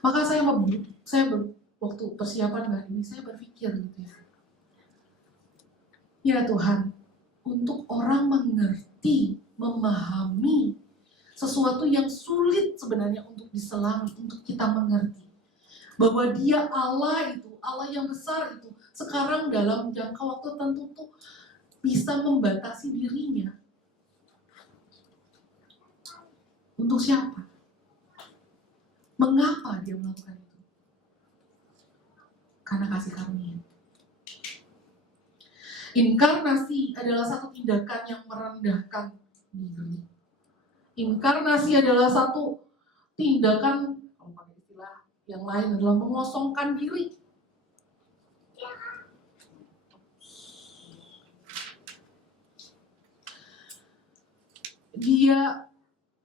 Maka waktu persiapan hari ini saya berpikir gitu ya. Ya Tuhan, untuk orang mengerti, memahami sesuatu yang sulit sebenarnya untuk diselami, untuk kita mengerti. Bahwa dia Allah itu, Allah yang besar itu, sekarang dalam jangka waktu tertentu tuh bisa membatasi dirinya. Untuk siapa? Mengapa dia melakukan itu? Karena kasih karunia. Inkarnasi adalah satu tindakan yang merendahkan diri. Inkarnasi adalah satu tindakan, kalau pakai istilah yang lain adalah mengosongkan diri. Dia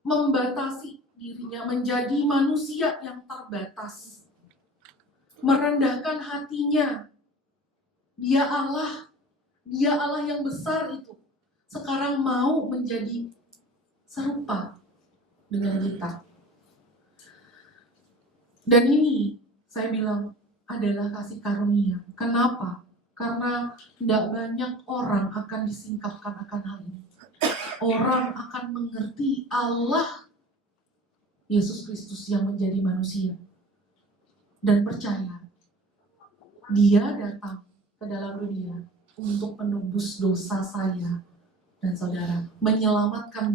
membatasi dirinya menjadi manusia yang terbatas. Merendahkan hatinya. Dia Allah yang besar itu. Sekarang mau menjadi serupa dengan kita. Dan ini saya bilang adalah kasih karunia. Kenapa? Karena tidak banyak orang akan disingkapkan akan hal ini. Orang akan mengerti Allah Yesus Kristus yang menjadi manusia dan percaya Dia datang ke dalam dunia untuk menebus dosa saya dan saudara, menyelamatkan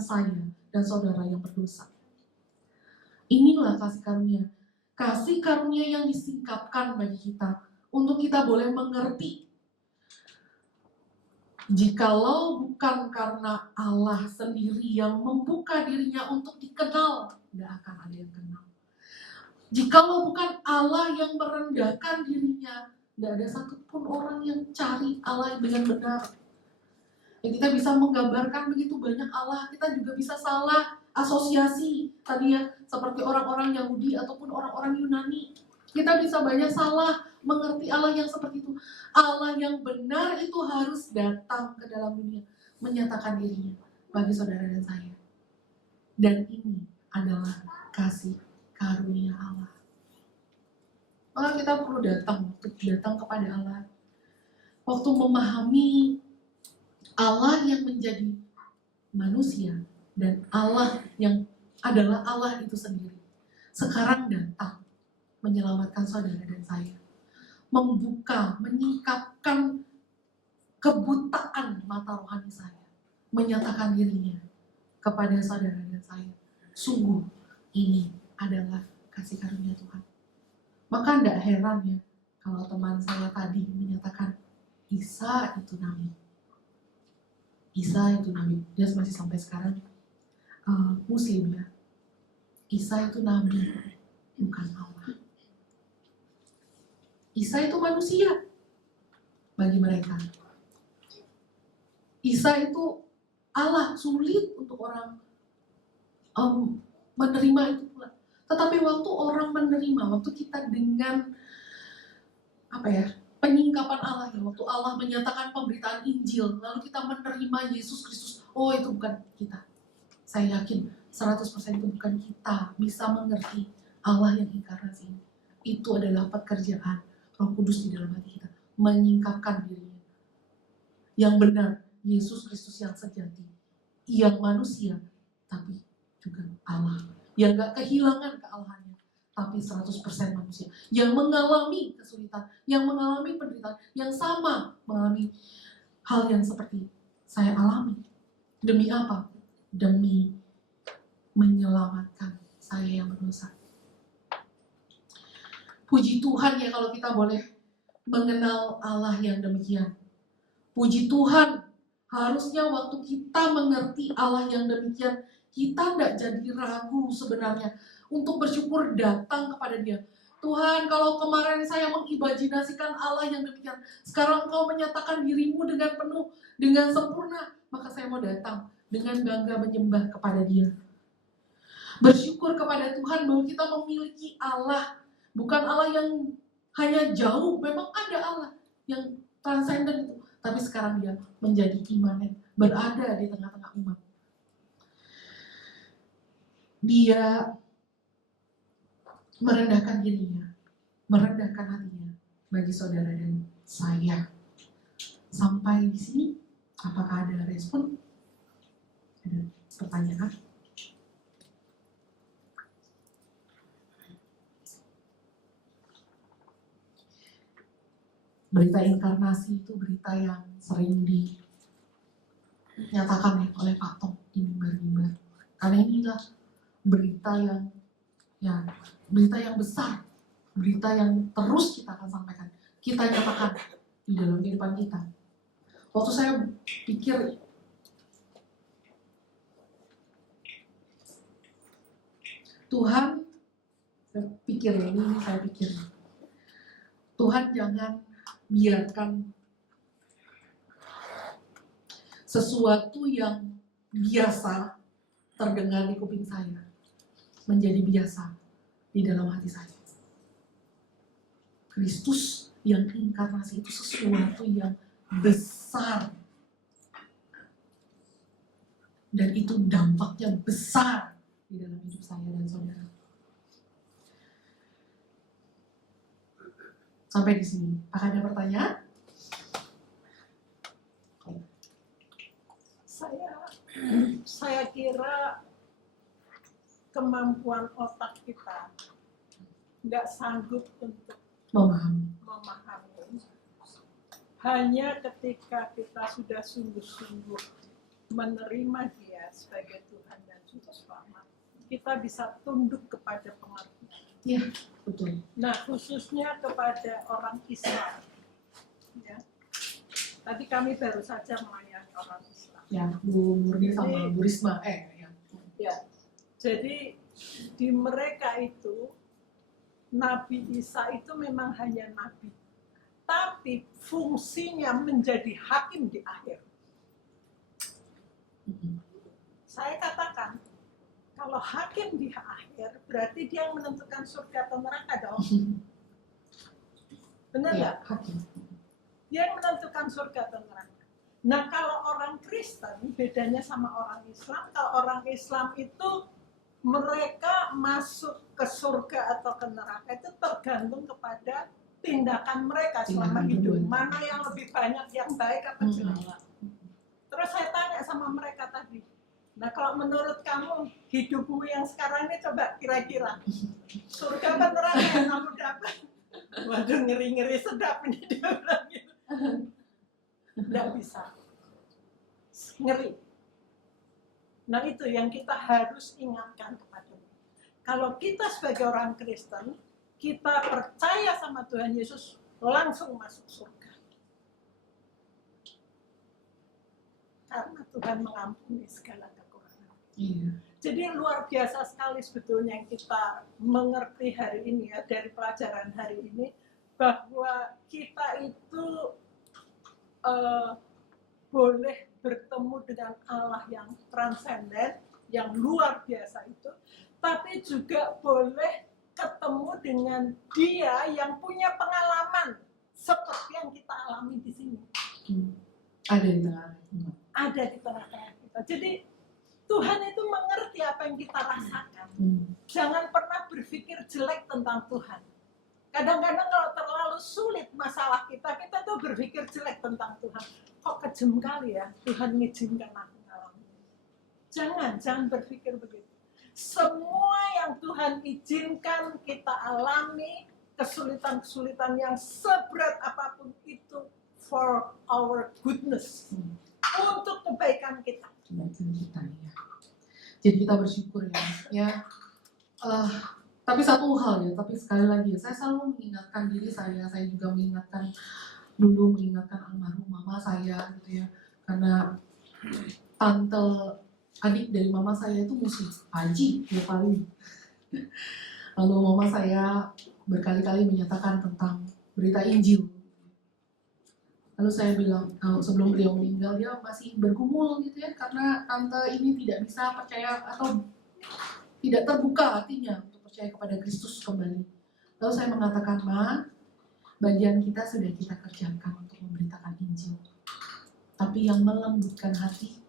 saya dan saudara yang berdosa. Inilah kasih karunia. Kasih karunia yang disingkapkan bagi kita untuk kita boleh mengerti. Jikalau bukan karena Allah sendiri yang membuka dirinya untuk dikenal, tidak akan ada yang kenal. Jikalau bukan Allah yang merendahkan dirinya, tidak ada satupun orang yang cari Allah dengan benar. Ya, kita bisa menggambarkan begitu banyak Allah, kita juga bisa salah asosiasi tadi ya, seperti orang-orang Yahudi ataupun orang-orang Yunani. Kita bisa banyak salah mengerti Allah yang seperti itu. Allah yang benar itu harus datang ke dalam dunia, menyatakan dirinya bagi saudara dan saya. Dan ini adalah kasih karunia Allah. Maka kita perlu datang kepada Allah. Waktu memahami Allah yang menjadi manusia dan Allah yang adalah Allah itu sendiri. Sekarang datang menyelamatkan saudara dan saya. Membuka, menyingkapkan kebutaan mata rohani saya. Menyatakan dirinya kepada saudara dan saya. Sungguh ini adalah kasih karunia Tuhan. Maka tidak heran ya kalau teman saya tadi menyatakan Isa itu nabi. Isa itu nabi. Dia masih sampai sekarang Muslim ya. Isa itu nabi, bukan Allah. Isa itu manusia bagi mereka. Isa itu Allah, sulit untuk orang menerima itu pula. Tetapi waktu orang menerima, waktu kita dengan penyingkapan Allah ya, waktu Allah menyatakan pemberitaan Injil, lalu kita menerima Yesus Kristus, oh itu bukan kita. Saya yakin 100% itu bukan kita bisa mengerti Allah yang inkarnasi ini. Itu adalah pekerjaan Roh Kudus di dalam hati kita, menyingkapkan dirinya. Yang benar, Yesus Kristus yang sejati, yang manusia, tapi juga Allah. Yang gak kehilangan kealahannya, tapi 100% manusia. Yang mengalami kesulitan, yang mengalami penderitaan, yang sama mengalami hal yang seperti saya alami. Demi apa? Demi menyelamatkan saya yang berdosa. Puji Tuhan ya kalau kita boleh mengenal Allah yang demikian. Puji Tuhan, harusnya waktu kita mengerti Allah yang demikian, kita tidak jadi ragu sebenarnya untuk bersyukur datang kepada Dia. Tuhan, kalau kemarin saya mengimajinasikan Allah yang demikian, sekarang Engkau menyatakan dirimu dengan penuh, dengan sempurna, maka saya mau datang dengan bangga menyembah kepada Dia. Bersyukur kepada Tuhan bahwa kita memiliki Allah, bukan Allah yang hanya jauh, memang ada Allah yang transenden itu, tapi sekarang Dia menjadi imanen, berada di tengah-tengah umat. Dia merendahkan dirinya, merendahkan hatinya bagi saudara dan saya. Sampai di sini, apakah ada respon? Ada pertanyaan? Berita inkarnasi itu berita yang sering dinyatakan oleh Pak Tom di mimbar-mimbar. Karena inilah berita yang besar, berita yang terus kita akan sampaikan, kita nyatakan di dalam kehidupan kita. Waktu saya pikir, Tuhan, saya pikir, Tuhan jangan biarkan sesuatu yang biasa terdengar di kuping saya menjadi biasa di dalam hati saya. Kristus yang inkarnasi itu sesuatu yang besar, dan itu dampaknya besar di dalam hidup saya dan saudara. Sampai di sini, apakah ada pertanyaan? Saya kira kemampuan otak kita nggak sanggup untuk memahami. Hanya ketika kita sudah sungguh-sungguh menerima Dia sebagai Tuhan dan Juru Selamat, kita bisa tunduk kepada pengertian. Iya, betul. Nah, khususnya kepada orang Islam. Ya. Tadi kami baru saja melayani orang Islam. Ya, Bu Murni sama Bu Risma. Ya. Jadi di mereka itu Nabi Isa itu memang hanya nabi, tapi fungsinya menjadi hakim di akhir. Saya katakan, kalau hakim di akhir, berarti dia yang menentukan surga atau neraka dong. Benar nggak? Hakim. Dia yang menentukan surga atau neraka. Nah, kalau orang Kristen, bedanya sama orang Islam, kalau orang Islam itu mereka masuk ke surga atau ke neraka itu tergantung kepada tindakan mereka selama hidup. Mana yang lebih banyak yang baik apa jelek. Terus saya tanya sama mereka tadi, nah kalau menurut kamu hidupmu yang sekarang ini coba kira-kira surga apa neraka yang kamu dapat? Waduh, ngeri-ngeri sedap ini dia bilang gitu. Nggak bisa. Ngeri. Nah itu yang kita harus ingatkan kepada kita. Kalau kita sebagai orang Kristen, kita percaya sama Tuhan Yesus, langsung masuk surga. Karena Tuhan mengampuni segala kekurangan. Iya. Jadi luar biasa sekali sebetulnya yang kita mengerti hari ini ya, dari pelajaran hari ini, bahwa kita itu boleh bertemu dengan Allah yang transenden, yang luar biasa itu, tapi juga boleh ketemu dengan Dia yang punya pengalaman seperti yang kita alami di sini. Ada di tengah. Ada di tengah-tengah kita. Jadi Tuhan itu mengerti apa yang kita rasakan. Jangan pernah berpikir jelek tentang Tuhan. Kadang-kadang kalau terlalu sulit masalah kita tuh berpikir jelek tentang Tuhan. Kok kejem kali ya Tuhan ngizinkan aku ngalamin. Jangan berpikir begitu. Semua yang Tuhan izinkan kita alami, kesulitan-kesulitan yang seberat apapun itu, for our goodness, untuk kebaikan kita. Ya. Jadi kita bersyukur ya. Tapi satu hal ya, tapi sekali lagi saya selalu mengingatkan diri saya juga mengingatkan almarhum mama saya gitu ya, karena tante adik dari mama saya itu musik haji ya paling. Lalu mama saya berkali-kali menyatakan tentang berita Injil. Lalu saya bilang, sebelum beliau meninggal dia masih bergumul gitu ya, karena tante ini tidak bisa percaya atau tidak terbuka hatinya untuk percaya kepada Kristus kembali. Lalu saya mengatakan, Ma, bagian kita sudah kita kerjakan untuk memberitakan Injil. Tapi yang melembutkan hati,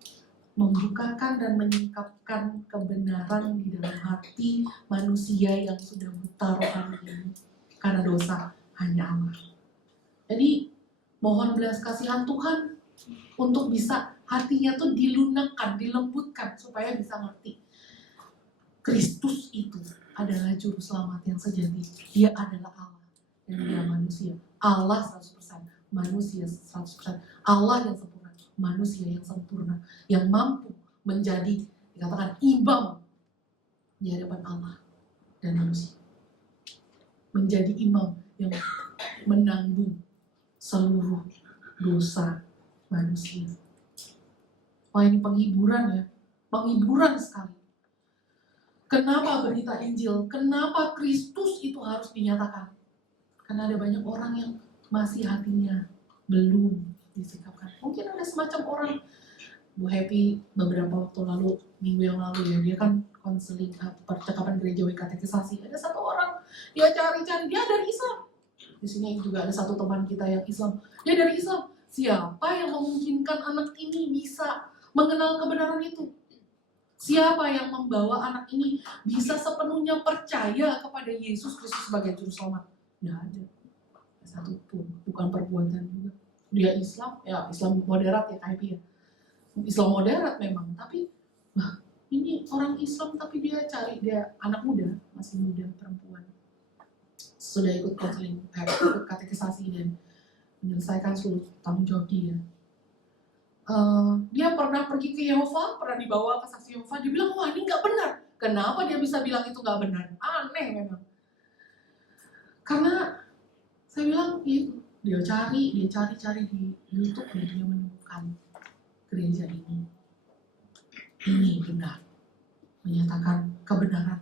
membukakan dan menyingkapkan kebenaran di dalam hati manusia yang sudah buta rohani ini. Karena dosa hanya Allah. Jadi mohon belas kasihan Tuhan untuk bisa hatinya tuh dilunakkan, dilembutkan supaya bisa ngerti. Kristus itu adalah juru selamat yang sejati. Dia adalah Allah dan dia manusia. Allah 100%, manusia 100%. Allah yang sempurna, manusia yang sempurna, yang mampu menjadi dikatakan imam di hadapan Allah dan manusia. Menjadi imam yang menanggung seluruh dosa manusia. Wah, ini penghiburan ya, penghiburan sekali. Kenapa berita Injil? Kenapa Kristus itu harus dinyatakan? Karena ada banyak orang yang masih hatinya belum disikapkan. Mungkin ada semacam orang, Bu Happy beberapa waktu lalu, minggu yang lalu ya, dia kan konseling percakapan gereja katekisasi. Ada satu orang, dia cari-cari, dia dari Islam. Di sini juga ada satu teman kita yang Islam. Dia dari Islam. Siapa yang memungkinkan anak ini bisa mengenal kebenaran itu? Siapa yang membawa anak ini bisa sepenuhnya percaya kepada Yesus Kristus sebagai juru selamat? Nggak ada. Satu pun. Bukan perbuatan juga. Dia Islam, ya Islam moderat ya KIP ya. Islam moderat memang, tapi ini orang Islam tapi dia cari, dia anak muda, masih muda, perempuan. Sudah ikut konseling, ikut katekisasi dan menyelesaikan seluruh tanggung jawab dia. Dia pernah pergi ke Yehova, pernah dibawa ke saksi Yehova, dia bilang, wah ini nggak benar. Kenapa dia bisa bilang itu nggak benar? Aneh memang. Karena saya bilang, itu dia cari di YouTube dan dia menemukan gereja ini benar, menyatakan kebenaran.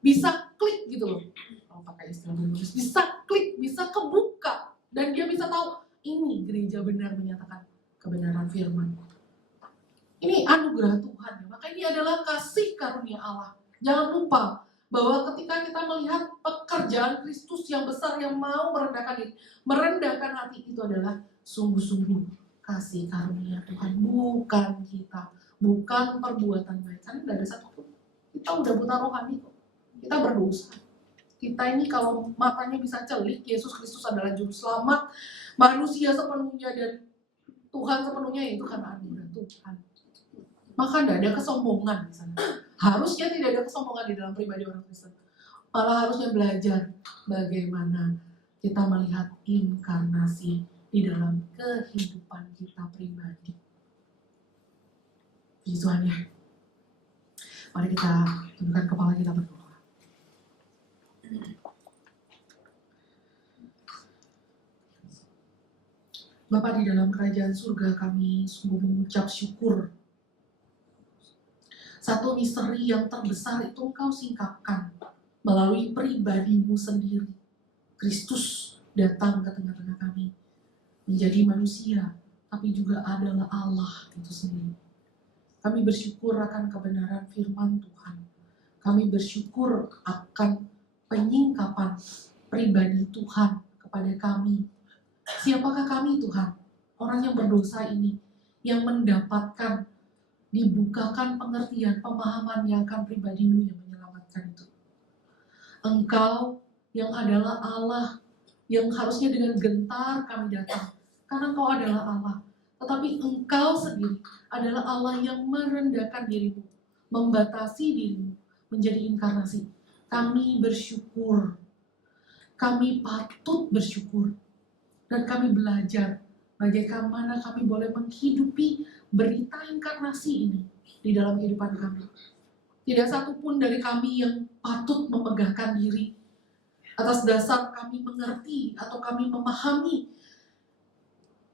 Bisa klik gitu loh, kalau pakai istilah Inggris, bisa klik, bisa kebuka, dan dia bisa tahu ini gereja benar menyatakan kebenaran firman. Ini anugerah Tuhan, maka ini adalah kasih karunia Allah. Jangan lupa bahwa ketika kita melihat pekerjaan Kristus yang besar yang mau merendahkan hati, itu adalah sungguh-sungguh kasih karunia Tuhan, bukan kita, bukan perbuatan baik. Kan tidak ada satupun. Kita udah buta rohani kok. Kita berdosa. Kita ini kalau matanya bisa celik, Yesus Kristus adalah juru selamat, manusia sepenuhnya dan Tuhan sepenuhnya, itu karena anugerah Tuhan. Maka tidak ada kesombongan di sana. Harusnya tidak ada kesombongan di dalam pribadi orang Kristen. Malah harusnya belajar bagaimana kita melihat inkarnasi di dalam kehidupan kita pribadi. Puji Tuhan ya. Mari kita tundukkan kepala kita berdoa. Bapa di dalam kerajaan surga, kami sungguh mengucap syukur. Satu misteri yang terbesar itu Engkau singkapkan melalui pribadimu sendiri. Kristus datang ke tengah-tengah kami, menjadi manusia, tapi juga adalah Allah itu sendiri. Kami bersyukur akan kebenaran firman Tuhan. Kami bersyukur akan penyingkapan pribadi Tuhan kepada kami. Siapakah kami Tuhan? Orang yang berdosa ini, yang mendapatkan, dibukakan pengertian, pemahaman yang akan pribadimu yang menyelamatkan itu. Engkau yang adalah Allah, yang harusnya dengan gentar kami datang, karena Engkau adalah Allah. Tetapi Engkau sendiri adalah Allah yang merendahkan dirimu, membatasi dirimu, menjadi inkarnasi. Kami bersyukur, kami patut bersyukur, dan kami belajar bagaimana kami boleh menghidupi berita inkarnasi ini di dalam kehidupan kami. Tidak satu pun dari kami yang patut memegahkan diri atas dasar kami mengerti atau kami memahami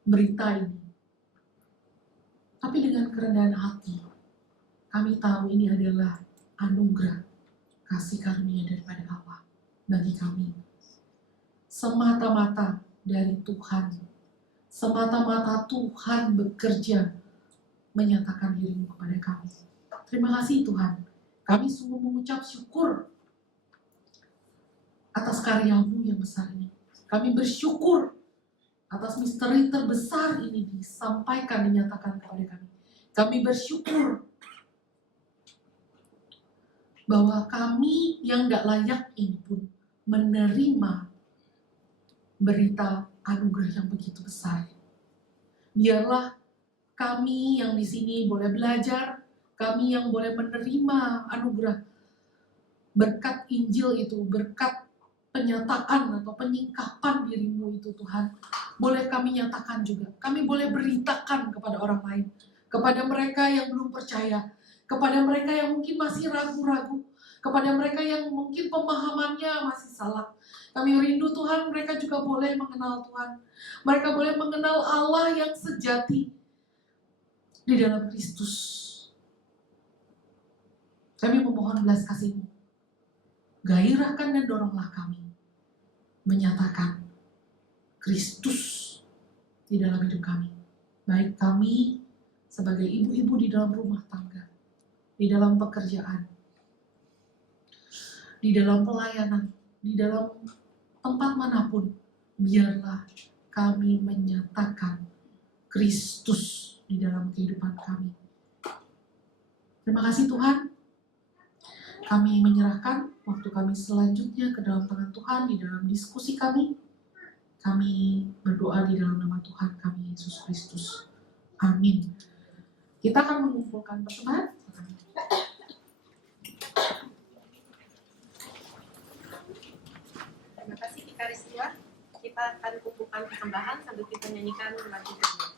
berita ini. Tapi dengan kerendahan hati, kami tahu ini adalah anugerah kasih karunia daripada Allah bagi kami. Semata-mata dari Tuhan. Semata-mata Tuhan bekerja menyatakan dirimu kepada kami. Terima kasih Tuhan. Kami sungguh mengucap syukur atas karyamu yang besar ini. Kami bersyukur atas misteri terbesar ini disampaikan, dinyatakan kepada kami. Kami bersyukur bahwa kami yang tidak layak ini pun menerima berita anugerah yang begitu besar. Biarlah kami yang di sini boleh belajar, kami yang boleh menerima anugerah berkat Injil itu, berkat penyataan atau penyingkapan dirimu itu Tuhan, boleh kami nyatakan juga. Kami boleh beritakan kepada orang lain, kepada mereka yang belum percaya, kepada mereka yang mungkin masih ragu-ragu, kepada mereka yang mungkin pemahamannya masih salah. Kami rindu Tuhan, mereka juga boleh mengenal Tuhan. Mereka boleh mengenal Allah yang sejati di dalam Kristus. Kami memohon belas kasih-Mu. Gairahkan dan doronglah kami menyatakan Kristus di dalam hidup kami. Baik kami sebagai ibu-ibu di dalam rumah tangga, di dalam pekerjaan, di dalam pelayanan, di dalam tempat manapun, biarlah kami menyatakan Kristus di dalam kehidupan kami. Terima kasih Tuhan. Kami menyerahkan waktu kami selanjutnya ke dalam tangan Tuhan di dalam diskusi kami. Kami berdoa di dalam nama Tuhan kami, Yesus Kristus. Amin. Kita akan mengumpulkan persembahan. Terima kasih Kika Rizwa. Kita akan kumpulkan persembahan sambil kita nyanyikan lagu kedua.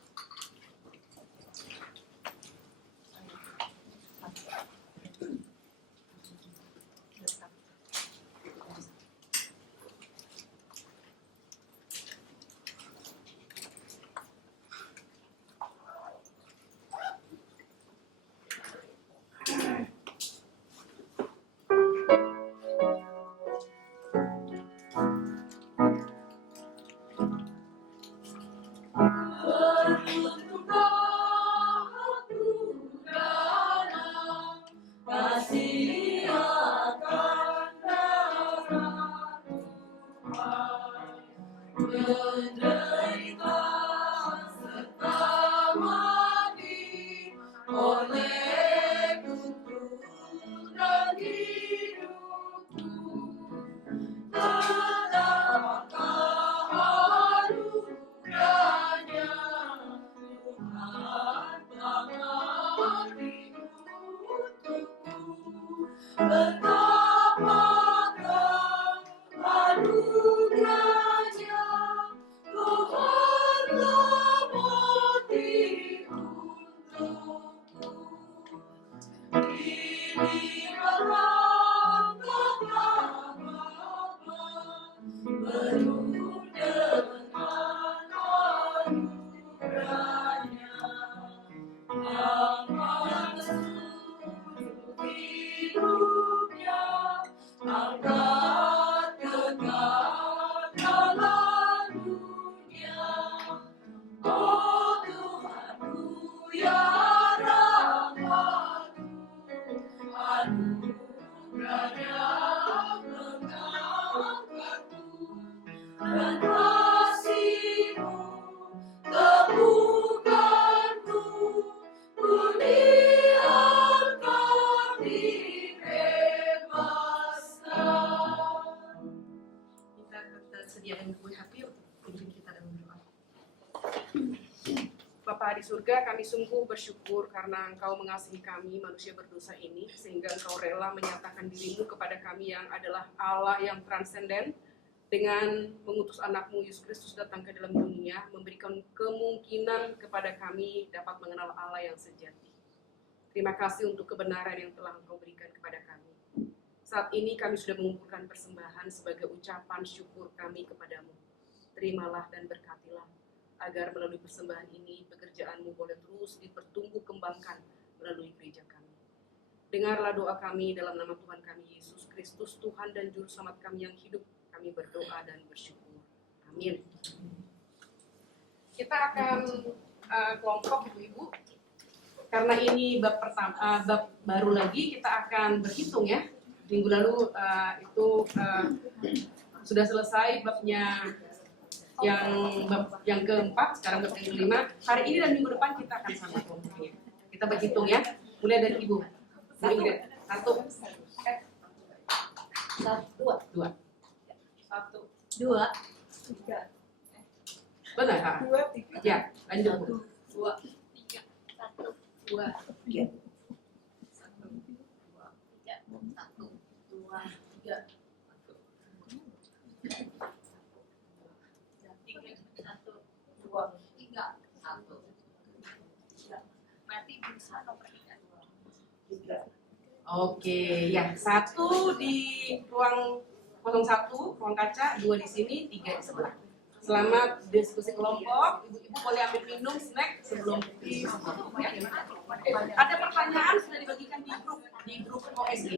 Bapa di surga, kami sungguh bersyukur karena Engkau mengasihi kami, manusia berdosa ini, sehingga Engkau rela menyatakan dirimu kepada kami yang adalah Allah yang transenden, dengan mengutus anakmu Yesus Kristus datang ke dalam dunia, memberikan kemungkinan kepada kami dapat mengenal Allah yang sejati. Terima kasih untuk kebenaran yang telah Engkau berikan kepada kami. Saat ini kami sudah mengumpulkan persembahan sebagai ucapan syukur kami kepadamu. Terimalah dan berkatilah, agar melalui persembahan ini pekerjaan-Mu boleh terus dipertumbuh kembangkan melalui gereja kami. Dengarlah doa kami dalam nama Tuhan kami Yesus Kristus, Tuhan dan Juru Selamat kami yang hidup. Kami berdoa dan bersyukur. Amin. Kita akan kelompok ibu-ibu. Karena ini bab pertama, bab baru lagi, kita akan berhitung ya. Minggu lalu itu sudah selesai babnya yang keempat, sekarang bab yang kelima. Hari ini dan minggu depan kita akan sama kelompoknya. Kita berhitung ya. Mulai dari Ibu. Bu Ingrid. 1, 2. 2, 3. Benar, Kak? 2, 3. Ya, lanjut Bu. 2, 3, 1, 2, 3, 1, 2, 3, 1, 2, 3. Berarti bisa nomor 3. Oke, ya. 1 di ruang 01, ruang kaca, 2 di sini, 3 di sebelah. Selamat diskusi kelompok. Ibu-ibu boleh ambil minum, snack sebelum di. Ada pertanyaan sudah dibagikan di grup OSG.